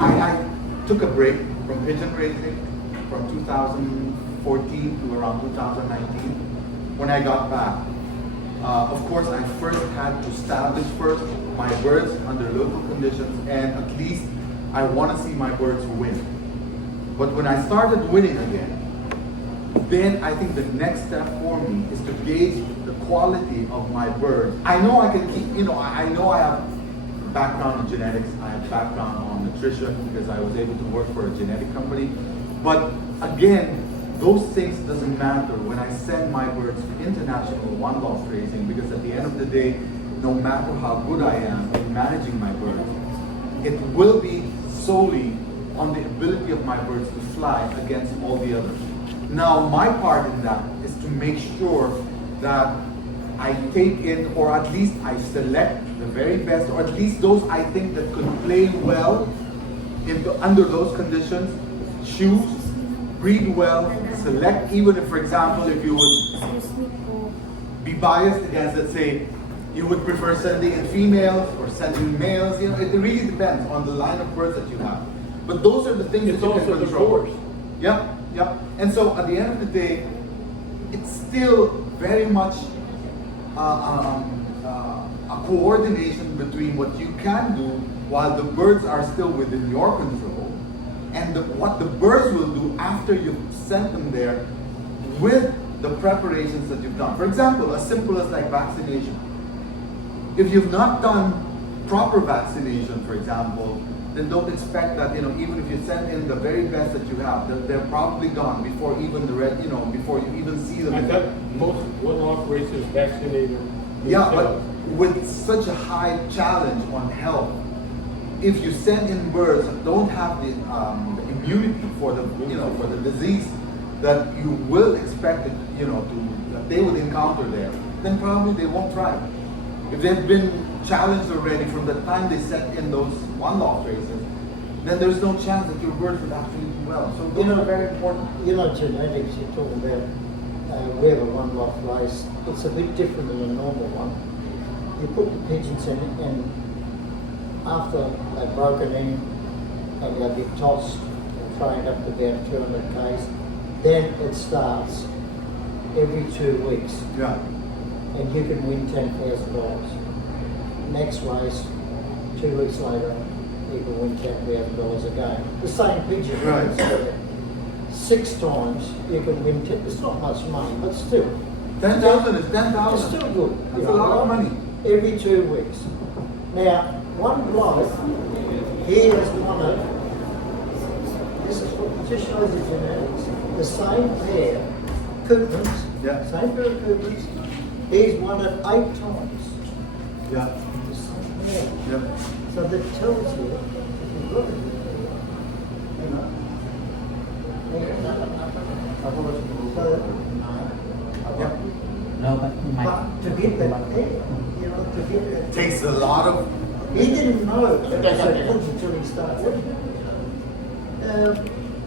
I took a break from pigeon raising from 2014 to around 2019. When I got back, of course, I first had to establish first my birds under local conditions, and at least I want to see my birds win. But when I started winning again, then I think the next step for me is to gauge the quality of my birds. I know I can keep, I know I have background in genetics, I have background on nutrition because I was able to work for a genetic company. But again, those things doesn't matter when I send my birds to international one-loss raising, because at the end of the day, no matter how good I am in managing my birds, it will be solely on the ability of my birds to fly against all the others. Now, my part in that is to make sure that I take in, or at least I select the very best, or at least those I think that could play well under those conditions, choose, breed well, select, even if, for example, if you would be biased against, let's say, you would prefer sending in females or sending in males, it really depends on the line of birds that you have. But those are the things that you can control. Yep. And so at the end of the day, it's still very much a coordination between what you can do while the birds are still within your control, and what the birds will do after you've sent them there with the preparations that you've done. For example, as simple as like vaccination. If you've not done proper vaccination, for example, then don't expect that, even if you send in the very best that you have, they're probably gone before even before you even see them. I thought most one-off racers vaccinated. Yeah, but with such a high challenge on health, if you send in birds that don't have the immunity for the for the disease that you will expect that they would encounter there, then probably they won't thrive. If they've been challenged already from the time they set in those one-off races, then there's no chance that your birds would actually do well. So those are very important. Genetics, you're talking about, we have a one-loss race. It's a bit different than a normal one. You put the pigeons in, and after they've broken in, and they'll be tossed and trained up to about 200 k's, then it starts every 2 weeks. Yeah. And you can win $10,000. Next race, 2 weeks later, you can win $10,000 again. The same pigeon. Right. 6 times you can win 10. It's not much money, but still. 10,000 is It's 10,000. still good. That's a lot of money. Every 2 weeks. Now, one bloke, he has won it. This is what just shows the genetics. The same pair, Coopmans, Yeah. same pair of Coopmans, he's won it 8 times. Yeah. The same pair. Yeah. So that tells you, if you've got it, No, but but to get that pair, to get that. Takes a lot of. He didn't know it until he started winning.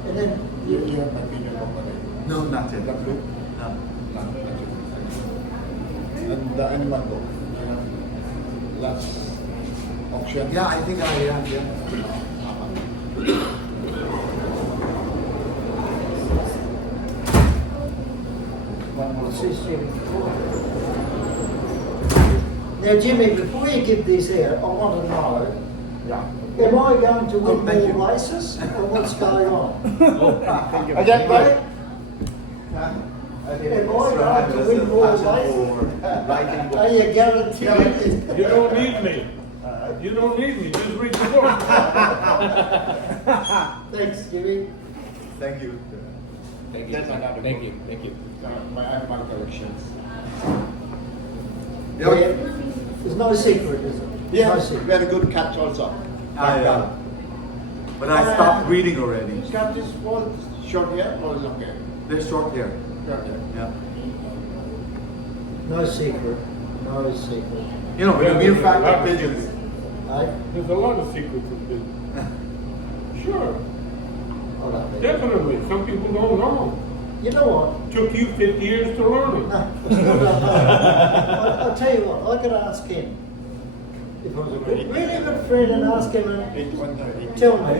And then You have my opinion about it. No, not yet. Not good? No. Not yet. And the animal go. Last auction. Yeah, I think I am. Yeah. Now, Jimmy, before you give these out, I want to know, Yeah. am I going to win thank you. more races, or what's going on? Again, right? Am I going to win more races? Are you guaranteed? You don't need me. You don't need me. Just read the book. Thanks, Jimmy. Thank you. thank you. That's another Thank book. you. Thank you. My animal collections. Yeah. There's no secret, is it? Yeah, No secret. very good cat also. But I stopped breeding already. Cat is all short hair or long hair? They're short hair. Short hair. Yeah. No secret. No secret. The mere fact that pigeons. Hey? There's a lot of secrets in business. Sure, I don't think. definitely. Some people don't know. You know what? Took you 50 years to learn it. No, I'll tell you what, I could ask him. if I was a good, really good friend and ask him and tell me,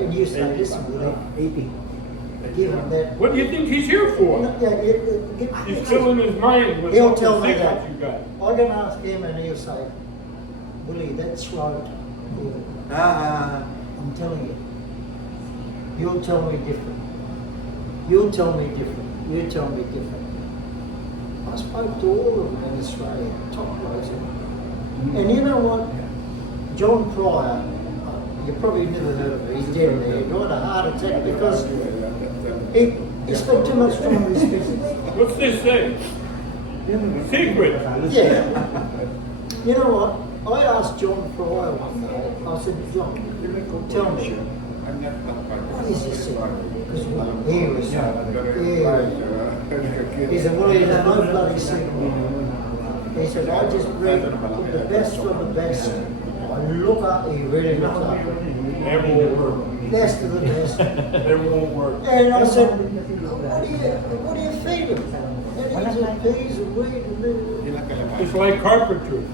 and you say, listen, Willie, give him that. What do you think he's here for? He's filling his mind with all He'll tell the me secrets that. you got. I can ask him and he'll say, Willie, that's right. I'm telling you. You'll tell me different. You'll tell me different. You tell me different. I spoke to all of them in Australia, top guys. And you know what? John Pryor, you probably never heard of him. He's dead there. He died a heart attack because he spent too much time in this business. What's this say? Secret. Yeah. You know what? I asked John Pryor one day, I said, John, tell me, what is this secret? Because he was, he said, well, there's no bloody secret. He said, I just read the best of the best. I look up, he really looks up. That won't work. Best of the best. That won't work. And I said, what do you feed him? And he said, peas and wheat and It's like carpentry.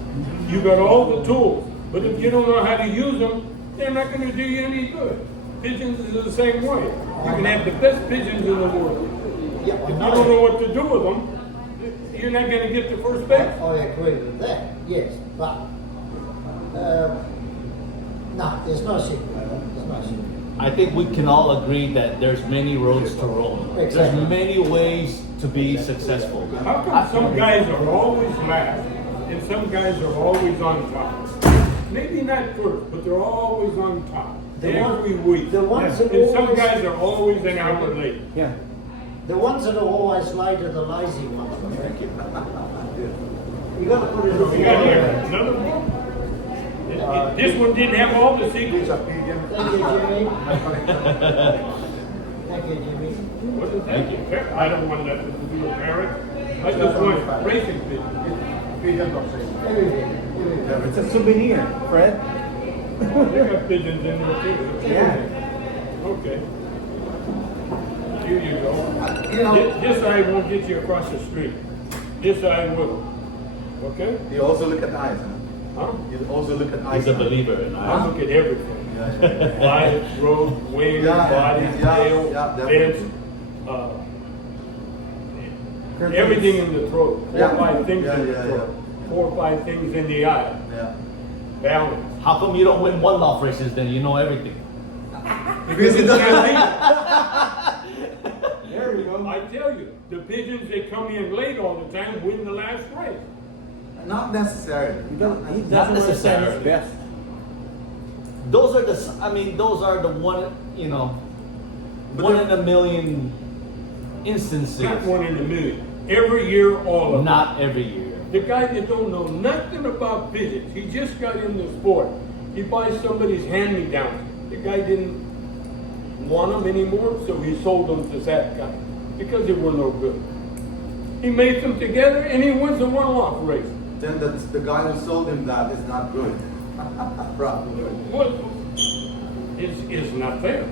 You got all the tools, but if you don't know how to use them, they're not going to do you any good. Pigeons is the same way. You can have the best pigeons in the world. yeah, If you don't know what to do with them, you're not going to get to first base. I agree with that, yes, but no, there's no secret. There's no secret. I think we can all agree that there's many roads to Rome. Exactly. There's many ways to be successful. How come some guys are always last and some guys are always on top? Maybe not first, but they're always on top. Every week. The ones that And some always- guys are always an hour late. Yeah. The ones that are always late are the lazy ones. You got to put it on You got here another one? This one didn't have all the secrets. Thank you, Jimmy. Thank you, Jimmy. What is that? I don't want nothing to do with parrots. I just want racing pigeons. Everything. It's a souvenir, Fred. They got pigeons in there too. Yeah. Okay. Here you go. You know, This I won't get you across the street. This I will. Okay? you also look at eyes, huh? Huh? You also look at eyes. He's a believer in I us. look at everything. Yeah. Life, road, wings, Yeah, body, yeah, tail, yeah, heads, definitely. everything in the throat. 4 or Yeah. 5 things Yeah, in the yeah, throat. 4 or 5 things in the eye. Yeah. Balance. How come you don't win one-off races, then you know everything? Because it's not There we go. I tell you, the pigeons that come in late all the time win the last race. Not necessarily. He doesn't Not understand his necessarily. best. Those are those are the one, But one the- in a million instances. Not 1 in a million. Every year, all of them. Not every year. The guy that don't know nothing about pigeons, he just got in the sport. He buys somebody's hand-me-downs. The guy didn't want them anymore, so he sold them to that guy because they were no good. He made them together and he wins a one-off race. Then the guy who sold him that is not good. Probably. What? It's not fair.